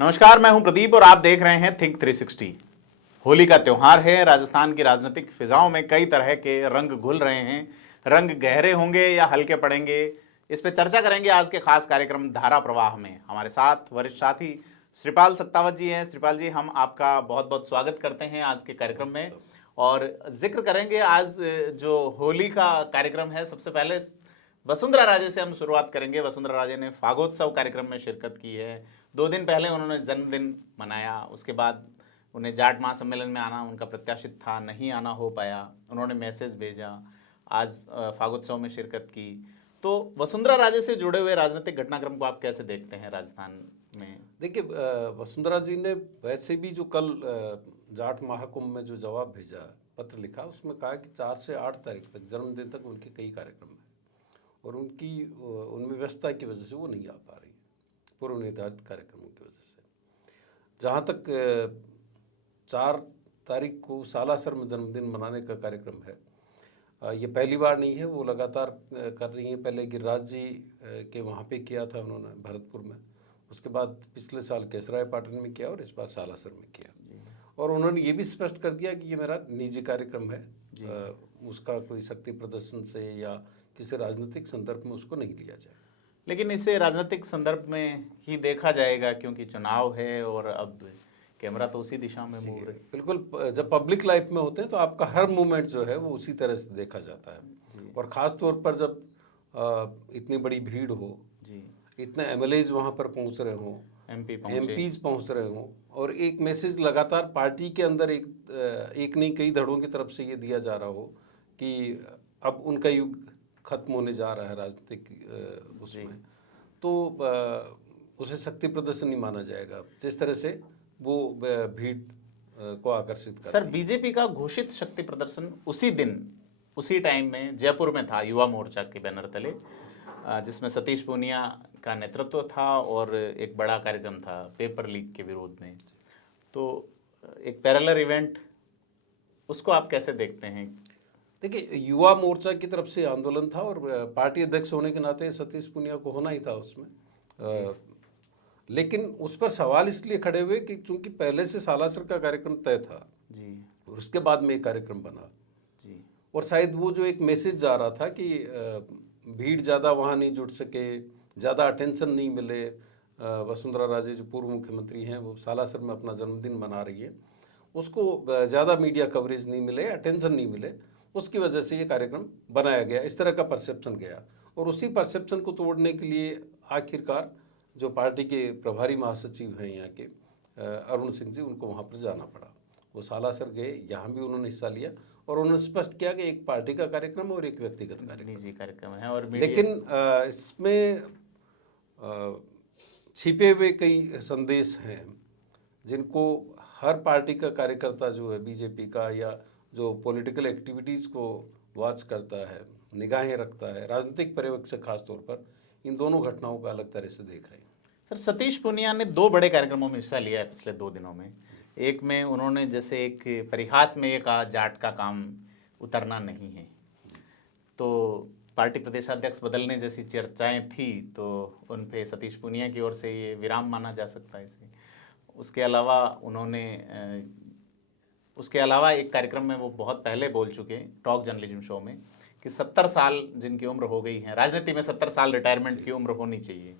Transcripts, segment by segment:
नमस्कार, मैं हूं प्रदीप और आप देख रहे हैं थिंक 360। होली का त्योहार है। राजस्थान की राजनीतिक फिजाओं में कई तरह के रंग घुल रहे हैं। रंग गहरे होंगे या हल्के पड़ेंगे, इस पे चर्चा करेंगे आज के खास कार्यक्रम धारा प्रवाह में। हमारे साथ वरिष्ठ साथी श्रीपाल सक्तावत जी हैं। श्रीपाल जी, हम आपका बहुत बहुत स्वागत करते हैं आज के कार्यक्रम में और जिक्र करेंगे आज जो होली का कार्यक्रम है। सबसे पहले वसुंधरा राजे से हम शुरुआत करेंगे। वसुंधरा राजे ने फागोत्सव कार्यक्रम में शिरकत की है। 2 दिन पहले उन्होंने जन्मदिन मनाया, उसके बाद उन्हें जाट महासम्मेलन में आना उनका प्रत्याशित था, नहीं आना हो पाया, उन्होंने मैसेज भेजा, आज फागोत्सव में शिरकत की। तो वसुंधरा राजे से जुड़े हुए राजनीतिक घटनाक्रम को आप कैसे देखते हैं राजस्थान में? देखिए, वसुंधरा जी ने वैसे भी जो कल जाट महाकुंभ में जो जवाब भेजा, पत्र लिखा, उसमें कहा कि 4 से 8 तारीख तक, जन्मदिन तक उनके कई कार्यक्रम हैं और उनमें व्यस्तता की वजह से वो नहीं आ पा रही है, पूर्व निर्धारित कार्यक्रमों की वजह से। जहाँ तक 4 तारीख को सालासर में जन्मदिन मनाने का कार्यक्रम है, ये पहली बार नहीं है, वो लगातार कर रही हैं। पहले गिरिराज जी के वहाँ पे किया था उन्होंने भरतपुर में, उसके बाद पिछले साल केसराय पाटन में किया और इस बार सालासर में किया। और उन्होंने ये भी स्पष्ट कर दिया कि ये मेरा निजी कार्यक्रम है, उसका कोई शक्ति प्रदर्शन से या किसी राजनीतिक संदर्भ में उसको नहीं लिया जाए। लेकिन इसे राजनीतिक संदर्भ में ही देखा जाएगा क्योंकि चुनाव है और अब कैमरा तो उसी दिशा में मूव रहे। बिल्कुल, जब पब्लिक लाइफ में होते हैं तो आपका हर मूवमेंट जो है वो उसी तरह से देखा जाता है। और ख़ास तौर पर जब इतनी बड़ी भीड़ हो, इतने एमएलएज वहाँ पर पहुँच रहे हों, एमपीज पहुँच रहे हों, और एक मैसेज लगातार पार्टी के अंदर एक नहीं कई धड़ों की तरफ से ये दिया जा रहा हो कि अब उनका युग खत्म होने जा रहा है राजनीतिक उसमें, तो उसे शक्ति प्रदर्शन नहीं माना जाएगा जिस तरह से वो भीड़ को आकर्षित कर। सर, बीजेपी का घोषित शक्ति प्रदर्शन उसी दिन उसी टाइम में जयपुर में था, युवा मोर्चा के बैनर तले, जिसमें सतीश पूनिया का नेतृत्व था और एक बड़ा कार्यक्रम था पेपर लीक के विरोध में। तो एक पैरेलल इवेंट, उसको आप कैसे देखते हैं? देखिए, युवा मोर्चा की तरफ से आंदोलन था और पार्टी अध्यक्ष होने के नाते सतीश पूनिया को होना ही था उसमें। लेकिन उस पर सवाल इसलिए खड़े हुए कि चूंकि पहले से सालासर का कार्यक्रम तय था जी, और उसके बाद में एक कार्यक्रम बना जी, और शायद वो जो एक मैसेज जा रहा था कि भीड़ ज़्यादा वहाँ नहीं जुट सके, ज़्यादा अटेंशन नहीं मिले। वसुंधरा राजे जो पूर्व मुख्यमंत्री हैं, वो सालासर में अपना जन्मदिन मना रही है, उसको ज़्यादा मीडिया कवरेज नहीं मिले, अटेंशन नहीं मिले, उसकी वजह से ये कार्यक्रम बनाया गया, इस तरह का परसेप्शन गया। और उसी परसेप्शन को तोड़ने के लिए आखिरकार जो पार्टी के प्रभारी महासचिव हैं यहाँ के अरुण सिंह जी, उनको वहाँ पर जाना पड़ा। वो सालासर गए, यहाँ भी उन्होंने हिस्सा लिया और उन्होंने स्पष्ट किया कि एक पार्टी का कार्यक्रम और एक व्यक्तिगत कार्यक्रम, निजी कार्यक्रम है। और लेकिन इसमें छिपे हुए कई संदेश हैं जिनको हर पार्टी का कार्यकर्ता जो है बीजेपी का, या जो पॉलिटिकल एक्टिविटीज़ को वॉच करता है, निगाहें रखता है, राजनीतिक पर्यवेक्षक खास तौर पर इन दोनों घटनाओं को अलग तरह से देख रहे हैं। सर, सतीश पूनिया ने 2 बड़े कार्यक्रमों में हिस्सा लिया है पिछले 2 दिनों में। एक में उन्होंने जैसे एक परिहास में ये कहा जाट का काम उतरना नहीं है, तो पार्टी प्रदेशाध्यक्ष बदलने जैसी चर्चाएं थी, तो उन पे सतीश पूनिया की ओर से ये विराम माना जा सकता है इसे। उसके अलावा एक कार्यक्रम में वो बहुत पहले बोल चुके हैं, टॉक जर्नलिज्म शो में, कि 70 साल जिनकी उम्र हो गई है, राजनीति में 70 साल रिटायरमेंट की उम्र होनी चाहिए।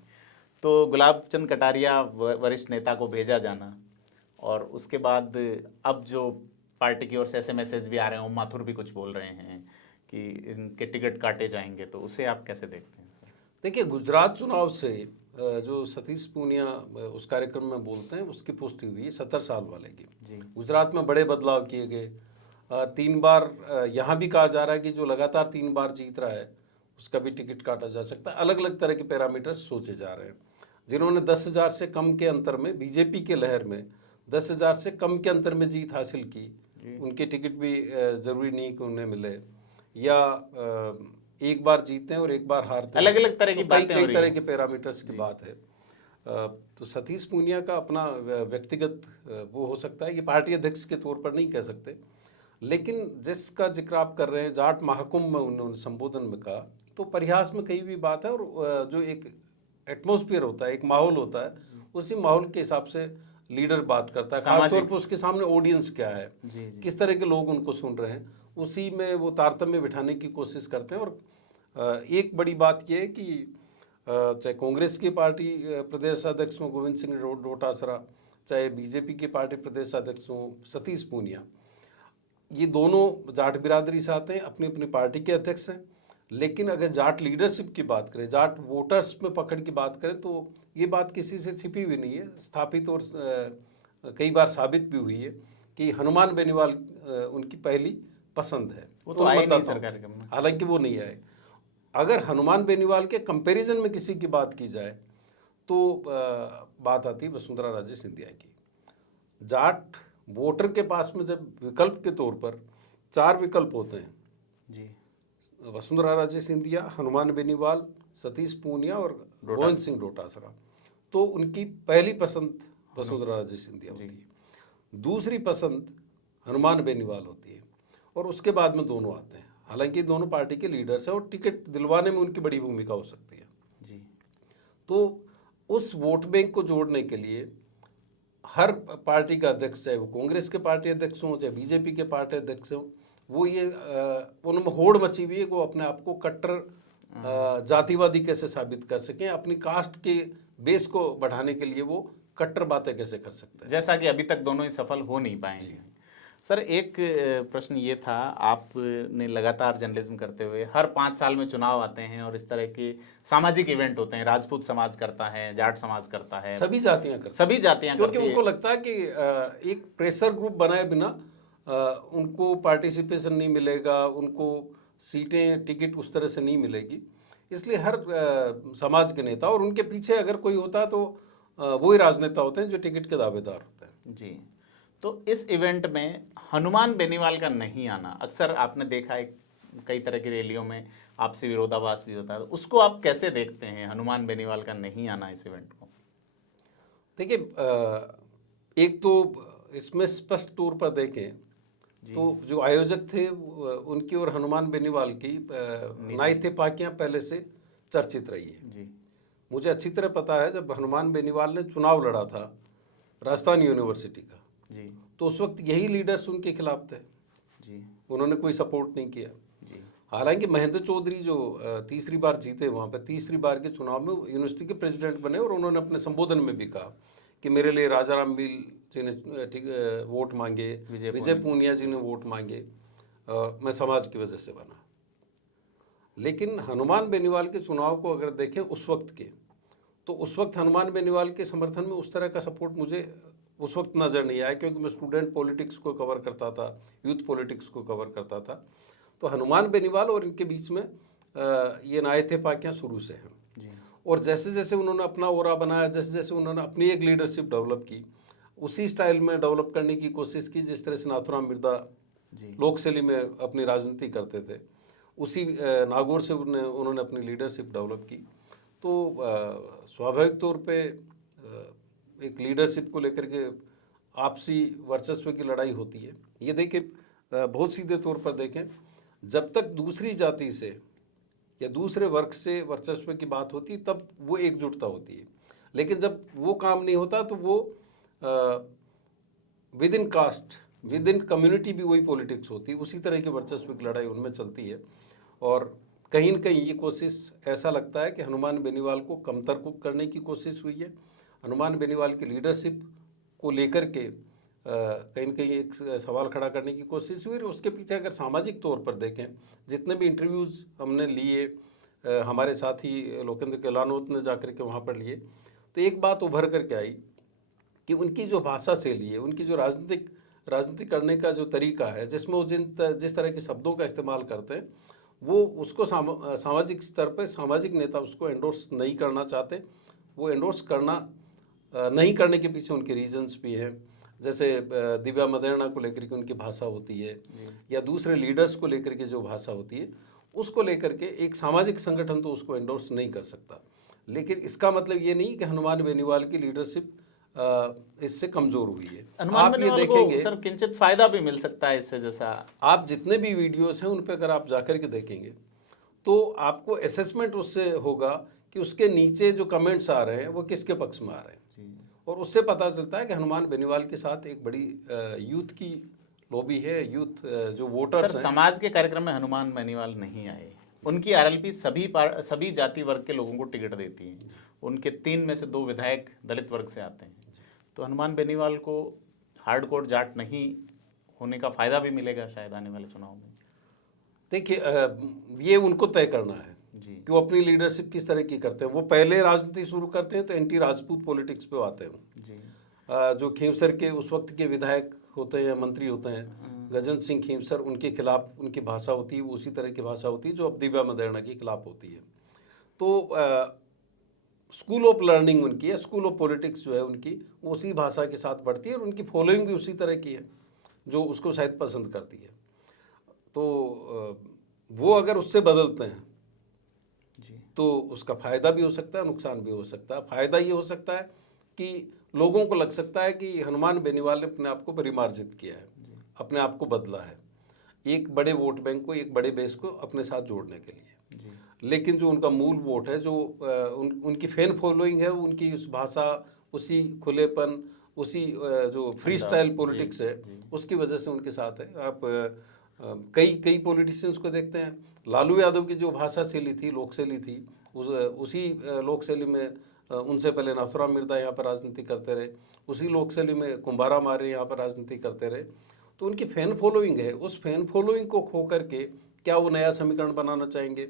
तो गुलाब चंद कटारिया वरिष्ठ नेता को भेजा जाना, और उसके बाद अब जो पार्टी की ओर से ऐसे मैसेज भी आ रहे हैं, ओम माथुर भी कुछ बोल रहे हैं कि इनके टिकट काटे जाएंगे, तो उसे आप कैसे देखते हैं? देखिए, गुजरात चुनाव से जो सतीश पूनिया उस कार्यक्रम में बोलते हैं, उसकी पुष्टि हुई है 70 साल वाले की जी। गुजरात में बड़े बदलाव किए गए, 3 बार यहाँ भी कहा जा रहा है कि जो लगातार 3 बार जीत रहा है उसका भी टिकट काटा जा सकता है। अलग अलग तरह के पैरामीटर्स सोचे जा रहे हैं। जिन्होंने 10,000 से कम के अंतर में, बीजेपी के लहर में 10,000 से कम के अंतर में जीत हासिल की, उनके टिकट भी जरूरी नहीं कि उन्हें मिले, या एक बार जीते हैं और एक बार हारते हैं, अलग अलग तरह की बातें, कई तरह के पैरामीटर्स की बात है। तो सतीश पूनिया का अपना व्यक्तिगत वो हो सकता है, ये पार्टी अध्यक्ष के तौर पर नहीं कह सकते, लेकिन जिसका जिक्र आप कर रहे हैं, जाट महाकुंभ में उन्होंने संबोधन में कहा, तो परिहास में कही भी बात है। और जो एक एटमॉस्फेयर होता है, एक माहौल होता है, उसी माहौल के हिसाब से लीडर बात करता है। खासतौर पर उसके सामने ऑडियंस क्या है, किस तरह के लोग उनको सुन रहे हैं, उसी में वो तारतम्य बिठाने की कोशिश करते हैं। और एक बड़ी बात यह है कि चाहे कांग्रेस की पार्टी प्रदेश अध्यक्ष हों गोविंद सिंह डोटासरा, चाहे बीजेपी के पार्टी प्रदेश अध्यक्ष हों सतीश पूनिया, ये दोनों जाट बिरादरी से आते हैं, अपनी अपनी पार्टी के अध्यक्ष हैं। लेकिन अगर जाट लीडरशिप की बात करें, जाट वोटर्स में पकड़ की बात करें, तो ये बात किसी से छिपी हुई नहीं है, स्थापित और कई बार साबित भी हुई है कि हनुमान बेनीवाल उनकी पहली पसंद है। वो तो आए नहीं सरकार के, हालांकि वो नहीं आए। अगर हनुमान बेनीवाल के कंपैरिजन में किसी की बात की जाए तो बात आती है वसुंधरा राजे सिंधिया की। जाट वोटर के पास में जब विकल्प के तौर पर 4 विकल्प होते हैं जी, वसुंधरा राजे सिंधिया, हनुमान बेनीवाल, सतीश पूनिया और गोविंद सिंह डोटासरा, तो उनकी पहली पसंद वसुंधरा राजे सिंधिया होती है, दूसरी पसंद हनुमान बेनीवाल होती है, और उसके बाद में दोनों आते हैं। हालांकि दोनों पार्टी के लीडर्स हैं और टिकट दिलवाने में उनकी बड़ी भूमिका हो सकती है जी। तो उस वोट बैंक को जोड़ने के लिए हर पार्टी का अध्यक्ष, चाहे वो कांग्रेस के पार्टी अध्यक्ष हों, चाहे बीजेपी के पार्टी अध्यक्ष हों, वो ये उनमें होड़ मची हुई है कि वो अपने आप को कट्टर जातिवादी कैसे साबित कर सकें, अपनी कास्ट के बेस को बढ़ाने के लिए वो कट्टर बातें कैसे कर सकते हैं, जैसा कि अभी तक दोनों ही सफल हो नहीं पाए हैं। सर एक प्रश्न ये था, आपने लगातार जर्नलिज्म करते हुए हर 5 साल में चुनाव आते हैं और इस तरह के सामाजिक इवेंट होते हैं, राजपूत समाज करता है, जाट समाज करता है, सभी जातियां करती हैं, सभी जातियां क्योंकि करती उनको लगता है कि एक प्रेशर ग्रुप बनाए बिना उनको पार्टिसिपेशन नहीं मिलेगा, उनको सीटें टिकट उस तरह से नहीं मिलेगी। इसलिए हर समाज के नेता और उनके पीछे अगर कोई होता तो वही राजनेता होते हैं जो टिकट के दावेदार होते हैं जी। तो इस इवेंट में हनुमान बेनीवाल का नहीं आना, अक्सर आपने देखा है कई तरह की रैलियों में आपसी विरोधाभास भी होता है, तो उसको आप कैसे देखते हैं, हनुमान बेनीवाल का नहीं आना इस इवेंट को? देखिए, एक तो इसमें स्पष्ट तौर पर देखें तो जो आयोजक थे उनकी और हनुमान बेनीवाल की नाइथे पाकियां पहले से चर्चित रही है जी। मुझे अच्छी तरह पता है, जब हनुमान बेनीवाल ने चुनाव लड़ा था राजस्थान यूनिवर्सिटी का जी, तो उस वक्त यही लीडर्स उनके खिलाफ थे जी, उन्होंने कोई सपोर्ट नहीं किया जी। हालांकि महेंद्र चौधरी जो तीसरी बार जीते, वहाँ पे तीसरी बार के चुनाव में यूनिवर्सिटी के प्रेसिडेंट बने और उन्होंने अपने संबोधन में भी कहा कि मेरे लिए राजाराम मील जी ने वोट मांगे, विजय पूनिया जी ने वोट मांगे, मैं समाज की वजह से बना। लेकिन हनुमान बेनीवाल के चुनाव को अगर देखें उस वक्त के, तो उस वक्त हनुमान बेनीवाल के समर्थन में उस तरह का सपोर्ट मुझे उस वक्त नज़र नहीं आया, क्योंकि मैं स्टूडेंट पॉलिटिक्स को कवर करता था, यूथ पॉलिटिक्स को कवर करता था। तो हनुमान बेनीवाल और इनके बीच में ये नायथे पाकियाँ शुरू से हैं जी। और जैसे जैसे उन्होंने अपना ओरा बनाया, जैसे जैसे उन्होंने अपनी एक लीडरशिप डेवलप की, उसी स्टाइल में डेवलप करने की कोशिश की जिस तरह से नाथुराम मिर्दा लोकशैली में अपनी राजनीति करते थे, उसी नागौर से उन्होंने अपनी लीडरशिप डेवलप की। तो स्वाभाविक तौर पे एक लीडरशिप को लेकर के आपसी वर्चस्व की लड़ाई होती है। ये देखिए, बहुत सीधे तौर पर देखें, जब तक दूसरी जाति से या दूसरे वर्ग से वर्चस्व की बात होती तब वो एकजुटता होती है, लेकिन जब वो काम नहीं होता तो वो within caste, within community भी वही पॉलिटिक्स होती है, उसी तरह की वर्चस्व की लड़ाई उनमें चलती है। और कहीं न कहीं ये कोशिश, ऐसा लगता है कि हनुमान बेनीवाल को कमतर को करने की कोशिश हुई है। हनुमान बेनीवाल की लीडरशिप को लेकर के कहीं न कहीं एक सवाल खड़ा करने की कोशिश हुई। और उसके पीछे अगर सामाजिक तौर पर देखें, जितने भी इंटरव्यूज़ हमने लिए, हमारे साथी लोकेंद्र केलानोत ने जाकर के वहाँ पर लिए, तो एक बात उभर करके आई कि उनकी जो भाषा शैली है, उनकी जो राजनीति करने का जो तरीका है, जिसमें वो जिस तरह के शब्दों का इस्तेमाल करते हैं, वो उसको सामाजिक स्तर पर सामाजिक नेता उसको एंडोर्स नहीं करना चाहते। वो एंडोर्स करना नहीं करने के पीछे उनके रीजंस भी हैं, जैसे दिव्या मदेरणा को लेकर के उनकी भाषा होती है, या दूसरे लीडर्स को लेकर के जो भाषा होती है, उसको लेकर के एक सामाजिक संगठन तो उसको एंडोर्स नहीं कर सकता। लेकिन इसका मतलब ये नहीं कि हनुमान बेनीवाल की लीडरशिप इससे कमजोर हुई है। हनुमान बेनीवाल को सर किंचित फायदा भी मिल सकता है इससे, जैसा आप जितने भी वीडियोस हैं उन पे अगर आप जाकर के देखेंगे तो आपको असेसमेंट उससे होगा कि उसके नीचे जो कमेंट्स आ रहे हैं वो किसके पक्ष में आ रहे हैं, और उससे पता चलता है कि हनुमान बेनीवाल के साथ एक बड़ी यूथ की लॉबी है, यूथ जो सर वोटर्स हैं। समाज के कार्यक्रम में हनुमान बेनीवाल नहीं आए। उनकी आरएलपी सभी जाति वर्ग के लोगों को टिकट देती है। उनके 3 में से 2 विधायक दलित वर्ग से आते हैं। तो हनुमान बेनीवाल को हार्डकोर जाट नहीं होने का फायदा भी मिलेगा शायद आने वाले चुनाव में। देखिए, ये उनको तय करना है जी कि वो अपनी लीडरशिप किस तरह की करते हैं। वो पहले राजनीति शुरू करते हैं तो एंटी राजपूत पॉलिटिक्स पे आते हैं। जी जो खींवसर के उस वक्त के विधायक होते हैं, मंत्री होते हैं, गजेंद्र सिंह खींवसर, उनके खिलाफ उनकी भाषा होती है, वो उसी तरह की भाषा होती है जो अब दिव्या मदेरणा के खिलाफ होती है। तो स्कूल ऑफ लर्निंग उनकी है, स्कूल ऑफ पॉलिटिक्स जो है उनकी, वो उसी भाषा के साथ बढ़ती है, और उनकी फॉलोइंग भी उसी तरह की है जो उसको शायद पसंद करती है। तो वो अगर उससे बदलते हैं जी तो उसका फायदा भी हो सकता है, नुकसान भी हो सकता है। फायदा ये हो सकता है कि लोगों को लग सकता है कि हनुमान बेनीवाल ने अपने आप को परिमार्जित किया है, अपने आप को बदला है, एक बड़े वोट बैंक को, एक बड़े बेस को अपने साथ जोड़ने के लिए। जी लेकिन जो उनका मूल वोट है, जो उनकी फैन फॉलोइंग है, उनकी उस भाषा, उसी खुलेपन, उसी जो फ्री स्टाइल पॉलिटिक्स है, उसकी वजह से उनके साथ है। आप कई पॉलिटिशियंस को देखते हैं, लालू यादव की जो भाषा शैली थी, लोक शैली थी, उसी लोक शैली में उनसे पहले नाथुराम मिर्जा यहाँ पर राजनीति करते रहे, उसी लोक शैली में कुंभारा मारे यहाँ पर राजनीति करते रहे। तो उनकी फैन फॉलोइंग है, उस फैन फॉलोइंग को खो करके क्या वो नया समीकरण बनाना चाहेंगे,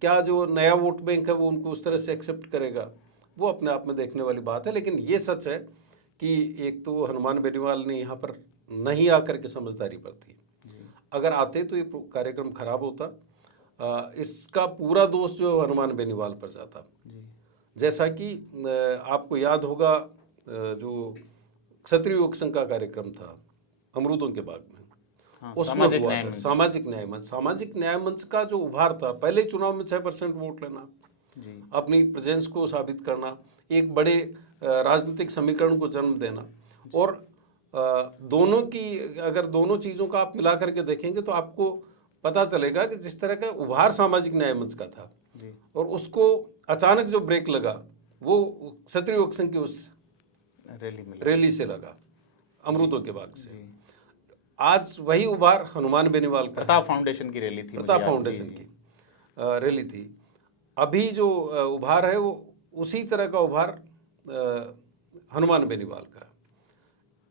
क्या जो नया वोट बैंक है वो उनको उस तरह से एक्सेप्ट करेगा, वो अपने आप में देखने वाली बात है। लेकिन ये सच है कि एक तो हनुमान बेनीवाल ने यहाँ पर नहीं आकर के समझदारी बरती, अगर आते तो ये कार्यक्रम खराब होता। इसका पूरा दोष जो हनुमान बेनीवाल पर जाता। जैसा कि आपको याद होगा, जो क्षत्रिय योग संघ का कार्यक्रम था अमरूदों के बाग में, हाँ, उसमें सामाजिक हुआ न्याय था मंच। सामाजिक न्याय मंच का जो उभार था, पहले चुनाव में 6% वोट लेना, जी अपनी प्रेजेंस को साबित करना, एक बड़े राजनीतिक समीकरण को जन्म देना, और दोनों की अगर दोनों चीज़ों का आप मिला करके देखेंगे तो आपको पता चलेगा कि जिस तरह का उभार सामाजिक न्याय मंच का था, जी और उसको अचानक जो ब्रेक लगा वो क्षत्रिय योग संघ की उस रैली से लगा, अमरूदों के बाग से। आज वही उभार हनुमान बेनीवाल का, प्रताप फाउंडेशन की रैली थी, प्रताप फाउंडेशन की रैली थी। अभी जो उभार है वो उसी तरह का उभार हनुमान बेनीवाल का।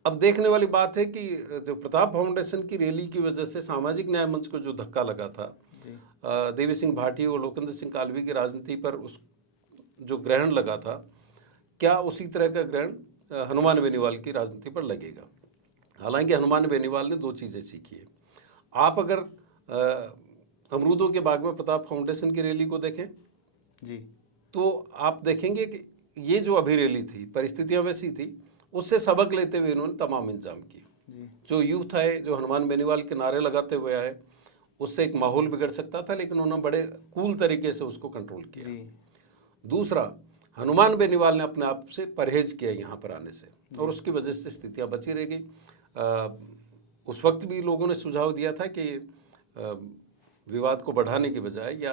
अब देखने वाली बात है कि जो प्रताप फाउंडेशन की रैली की वजह से सामाजिक न्याय मंच को जो धक्का लगा था, देवी सिंह भाटी और लोकेंद्र सिंह कालवी की राजनीति पर उस जो ग्रहण लगा था, क्या उसी तरह का ग्रहण हनुमान बेनीवाल की राजनीति पर लगेगा। हालांकि हनुमान बेनीवाल ने 2 चीज़ें सीखी है। आप अगर अमरूदों के बाग में प्रताप फाउंडेशन की रैली को देखें जी, तो आप देखेंगे कि ये जो अभी रैली थी, परिस्थितियां वैसी थी, उससे सबक लेते हुए इन्होंने तमाम इंतजाम किए। जो यूथ है, जो हनुमान बेनीवाल के नारे लगाते हुए आए, उससे एक माहौल बिगड़ सकता था, लेकिन उन्होंने बड़े कूल तरीके से उसको कंट्रोल किया। दूसरा, हनुमान बेनीवाल ने अपने आप से परहेज किया यहाँ पर आने से, और उसकी वजह से स्थितियाँ बची रह गई। उस वक्त भी लोगों ने सुझाव दिया था कि विवाद को बढ़ाने के बजाय या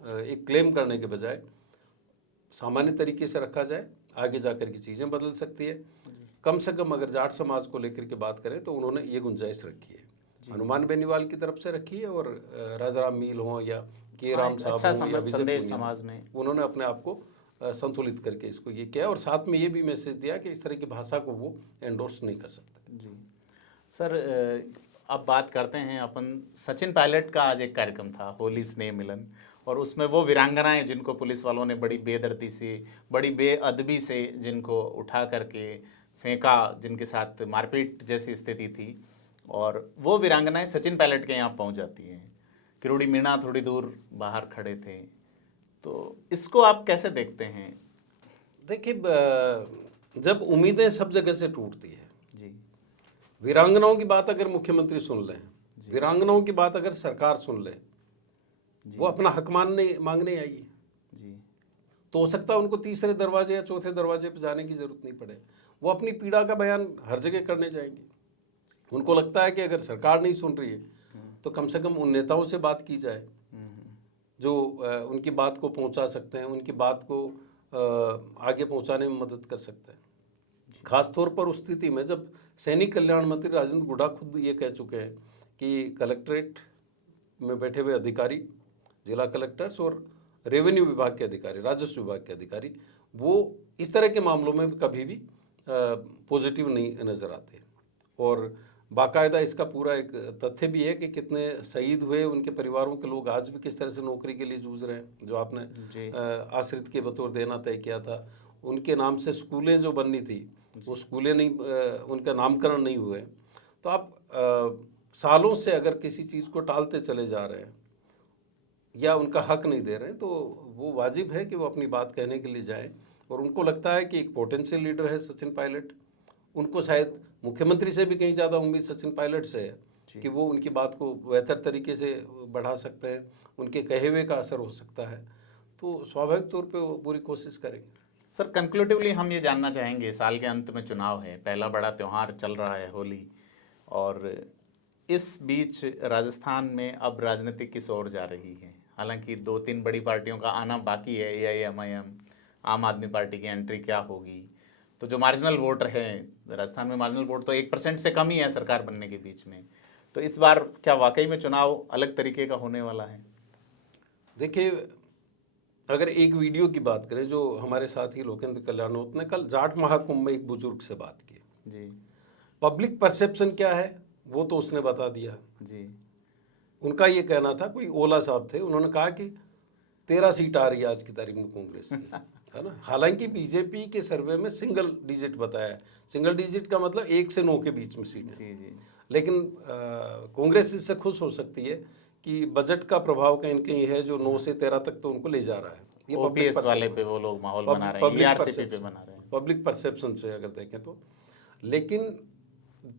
एक क्लेम करने के बजाय सामान्य तरीके से रखा जाए, आगे जाकर की चीज़ें बदल सकती है। कम से कम अगर जाट समाज को लेकर के बात करें तो उन्होंने ये गुंजाइश रखी है, हनुमान बेनीवाल की तरफ से रखी है, और राजाराम मील हो या के राम साहब अच्छा हों या विजय संदेश पुनिया, समाज में उन्होंने अपने आप को संतुलित करके इसको ये किया, और साथ में ये भी मैसेज दिया कि इस तरह की भाषा को वो एंडोर्स नहीं कर सकते। जी सर, अब बात करते हैं अपन सचिन पायलट का। आज एक कार्यक्रम था, होली स्नेह मिलन, और उसमें वो वीरांगनाएं जिनको पुलिस वालों ने बड़ी बेदर्दी से, बड़ी बेअदबी से जिनको उठा करके फेंका, जिनके साथ मारपीट जैसी स्थिति थी, और वो वीरांगनाएं सचिन पायलट के यहाँ पहुँच जाती हैं। किरोड़ी मीणा थोड़ी दूर बाहर खड़े थे, तो इसको आप कैसे देखते हैं? देखिए, जब उम्मीदें सब जगह से टूटती है, जी, वीरांगनाओं की बात अगर मुख्यमंत्री सुन लें, वीरांगनाओं की बात अगर सरकार सुन ले, वो अपना हक मांगने आई है, जी, तो हो सकता है उनको तीसरे दरवाजे या चौथे दरवाजे पर जाने की जरूरत नहीं पड़े। वो अपनी पीड़ा का बयान हर जगह करने जाएंगे। उनको लगता है कि अगर सरकार नहीं सुन रही है तो कम से कम उन नेताओं से बात की जाए जो उनकी बात को पहुंचा सकते हैं, उनकी बात को आगे पहुंचाने में मदद कर सकते हैं। खासतौर पर उस स्थिति में जब सैनिक कल्याण मंत्री राजेंद्र गुढ़ा खुद ये कह चुके हैं कि कलेक्ट्रेट में बैठे हुए अधिकारी, जिला कलेक्टर्स और रेवेन्यू विभाग के अधिकारी, राजस्व विभाग के अधिकारी, वो इस तरह के मामलों में कभी भी पॉजिटिव नहीं नजर आते। और बाकायदा इसका पूरा एक तथ्य भी है कि कितने शहीद हुए, उनके परिवारों के लोग आज भी किस तरह से नौकरी के लिए जूझ रहे हैं। जो आपने आश्रित के बतौर देना तय किया था, उनके नाम से स्कूलें जो बननी थी वो स्कूलें नहीं, उनका नामकरण नहीं हुए। तो आप सालों से अगर किसी चीज़ को टालते चले जा रहे हैं या उनका हक नहीं दे रहे हैं, तो वो वाजिब है कि वो अपनी बात कहने के लिए जाएं। और उनको लगता है कि एक पोटेंशियल लीडर है सचिन पायलट, उनको शायद मुख्यमंत्री से भी कहीं ज़्यादा उम्मीद सचिन पायलट से है कि वो उनकी बात को बेहतर तरीके से बढ़ा सकते हैं, उनके कहे हुए का असर हो सकता है। तो स्वाभाविक तौर पे वो पूरी कोशिश करेंगे। सर, कंक्लूटिवली हम ये जानना चाहेंगे, साल के अंत में चुनाव है, पहला बड़ा त्यौहार चल रहा है होली, और इस बीच राजस्थान में अब राजनीति किस ओर जा रही है? हालांकि 2-3 बड़ी पार्टियों का आना बाकी है, AIMIM, आम आदमी पार्टी की एंट्री क्या होगी, तो जो मार्जिनल वोटर है राजस्थान में, मार्जिनल वोट तो 1% से कम ही है सरकार बनने के बीच में, तो इस बार क्या वाकई में चुनाव अलग तरीके का होने वाला है? देखिए, अगर एक वीडियो की बात करें जो हमारे साथी लोकेंद्र कल्याणोत ने कल जाट महाकुंभ में एक बुजुर्ग से बात की जी, पब्लिक परसेप्शन क्या है वो तो उसने बता दिया जी। उनका ये कहना था, कोई ओला साहब थे, उन्होंने कहा कि 13 सीट आ रही है आज की तारीख में कांग्रेस की, है ना। हालांकि बीजेपी के सर्वे में सिंगल डिजिट बताया है, सिंगल डिजिट का मतलब 1 से 9 के बीच में सीट है। जी जी। लेकिन कांग्रेस इससे खुश हो सकती है कि बजट का प्रभाव कहीं न कहीं है जो 9 से 13 तक तो उनको ले जा रहा है। ये ओपीएस वाले पे वो लोग माहौल बना रहे हैं, ERCP पे बना रहे हैं, पब्लिक परसेप्शन से अगर देखें तो। लेकिन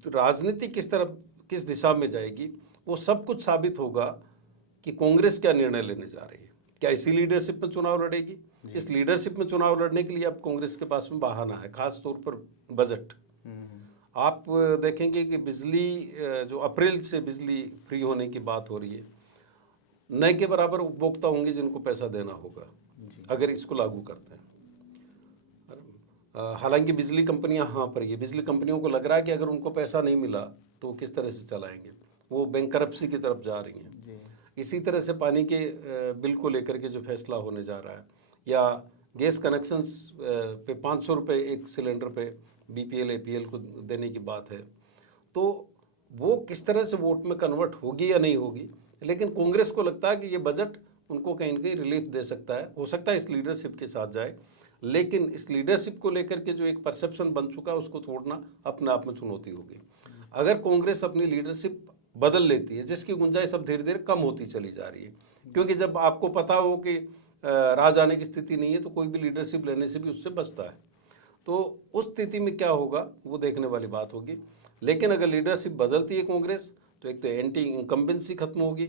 राजनीति किस तरफ, किस दिशा में जाएगी, वो सब कुछ साबित होगा कि कांग्रेस क्या निर्णय लेने जा रही है। क्या इसी लीडरशिप में चुनाव लड़ेगी? इस लीडरशिप में चुनाव लड़ने के लिए अब कांग्रेस के पास में बहाना है, खास तौर पर बजट। आप देखेंगे कि बिजली, जो अप्रैल से बिजली फ्री होने की बात हो रही है, नए के बराबर उपभोक्ता होंगे जिनको पैसा देना होगा अगर इसको लागू करते हैं। हालांकि बिजली कंपनियां हाँ पर ये बिजली कंपनियों को लग रहा है कि अगर उनको पैसा नहीं मिला तो वो किस तरह से चलाएंगे, वो बैंकरप्सी की तरफ जा रही हैं। इसी तरह से पानी के बिल को लेकर के जो फैसला होने जा रहा है, या गैस कनेक्शंस पे 500 रुपये एक सिलेंडर पे BPL APL को देने की बात है, तो वो किस तरह से वोट में कन्वर्ट होगी या नहीं होगी। लेकिन कांग्रेस को लगता है कि ये बजट उनको कहीं ना कहीं रिलीफ दे सकता है, हो सकता है इस लीडरशिप के साथ जाए। लेकिन इस लीडरशिप को लेकर के जो एक परसेप्शन बन चुका है उसको तोड़ना अपने आप में चुनौती होगी। अगर कांग्रेस अपनी लीडरशिप बदल लेती है, जिसकी गुंजाइश अब धीरे धीरे कम होती चली जा रही है, क्योंकि जब आपको पता हो कि राज आने की स्थिति नहीं है तो कोई भी लीडरशिप लेने से भी उससे बचता है। तो उस स्थिति में क्या होगा वो देखने वाली बात होगी। लेकिन अगर लीडरशिप बदलती है कांग्रेस, तो एक तो एंटी इनकम्बेंसी खत्म होगी,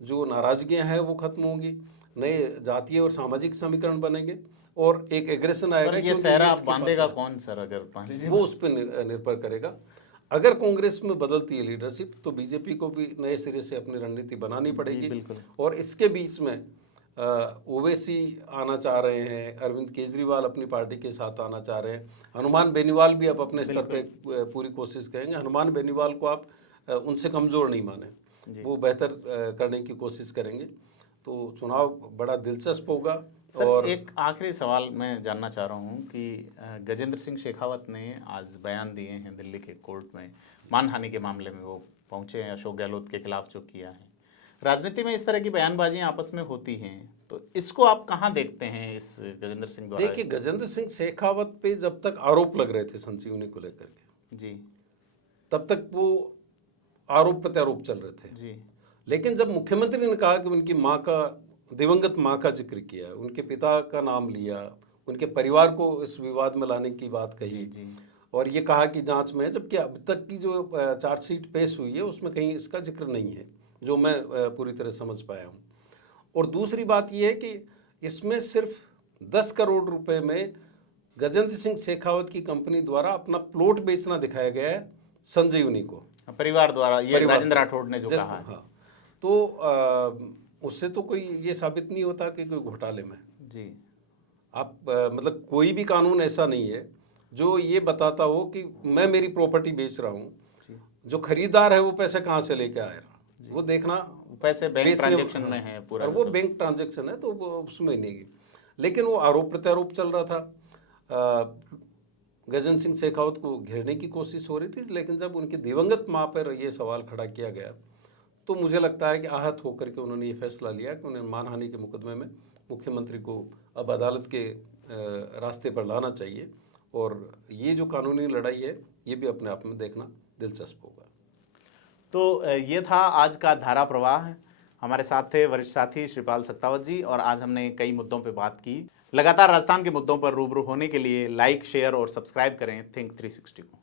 जो नाराजगियां हैं वो खत्म होगी, नए जातीय और सामाजिक समीकरण बनेंगे और एक एग्रेशन आएगा। ये सहरा बांधेगा कौन सर? अगर वो उस पर निर्भर करेगा। अगर कांग्रेस में बदलती है लीडरशिप तो बीजेपी को भी नए सिरे से अपनी रणनीति बनानी पड़ेगी। और इसके बीच में ओवैसी आना चाह रहे हैं, अरविंद केजरीवाल अपनी पार्टी के साथ आना चाह रहे हैं, हनुमान बेनीवाल भी अब अपने स्तर पे पूरी कोशिश करेंगे। हनुमान बेनीवाल को आप उनसे कमजोर नहीं माने, वो बेहतर करने की कोशिश करेंगे। तो चुनाव बड़ा दिलचस्प होगा। सर, और एक आखिरी सवाल मैं जानना चाह रहा हूँ कि गजेंद्र सिंह शेखावत ने आज बयान दिए हैं दिल्ली के कोर्ट में, मानहानि के मामले में वो पहुंचे हैं, अशोक गहलोत के खिलाफ जो किया है। राजनीति में इस तरह की बयानबाजियां आपस में होती हैं, तो इसको आप कहाँ देखते हैं इस गजेंद्र सिंह द्वारा? देखिए, गजेंद्र सिंह शेखावत पे जब तक आरोप लग रहे थे संजीवनी को लेकर के जी, तब तक वो आरोप प्रत्यारोप चल रहे थे जी। लेकिन जब मुख्यमंत्री ने कहा कि उनकी माँ का, दिवंगत माँ का जिक्र किया, उनके पिता का नाम लिया, उनके परिवार को इस विवाद में लाने की बात कही जी। और ये कहा कि जांच में है, जबकि अब तक की जो चार्जशीट पेश हुई है उसमें कहीं इसका जिक्र नहीं है, जो मैं पूरी तरह समझ पाया हूँ। और दूसरी बात यह है कि इसमें सिर्फ 10 करोड़ रुपए में गजेंद्र सिंह शेखावत की कंपनी द्वारा अपना प्लॉट बेचना दिखाया गया है संजीवनी को, परिवार द्वारा, ये राजेंद्र राठौड़ ने जो कहा है। हाँ, तो उससे तो कोई ये साबित नहीं होता कि कोई घोटाले में है। जी आप मतलब कोई भी कानून ऐसा नहीं है जो ये बताता हो कि मैं मेरी प्रॉपर्टी बेच रहा हूँ, जी जो खरीदार है वो पैसे कहाँ से लेके आए रहा, वो देखना पैसे बैंक बेसिक- ट्रांजैक्शन में है पूरा और जो वो सब। बैंक ट्रांजैक्शन है तो वो उसमें नहीं। लेकिन वो आरोप प्रत्यारोप चल रहा था। गजन सिंह शेखावत को घेरने की कोशिश हो रही थी, लेकिन जब उनकी दिवंगत मां पर ये सवाल खड़ा किया गया तो मुझे लगता है कि आहत होकर के उन्होंने ये फैसला लिया कि उन्हें मानहानि के मुकदमे में मुख्यमंत्री को अब अदालत के रास्ते पर लाना चाहिए। और ये जो कानूनी लड़ाई है ये भी अपने आप में देखना दिलचस्प होगा। तो ये था आज का धारा प्रवाह। हमारे साथ थे वरिष्ठ साथी श्रीपाल सत्तावत जी, और आज हमने कई मुद्दों पे बात की। लगातार राजस्थान के मुद्दों पर रूबरू होने के लिए लाइक, शेयर और सब्सक्राइब करें थिंक 360 को।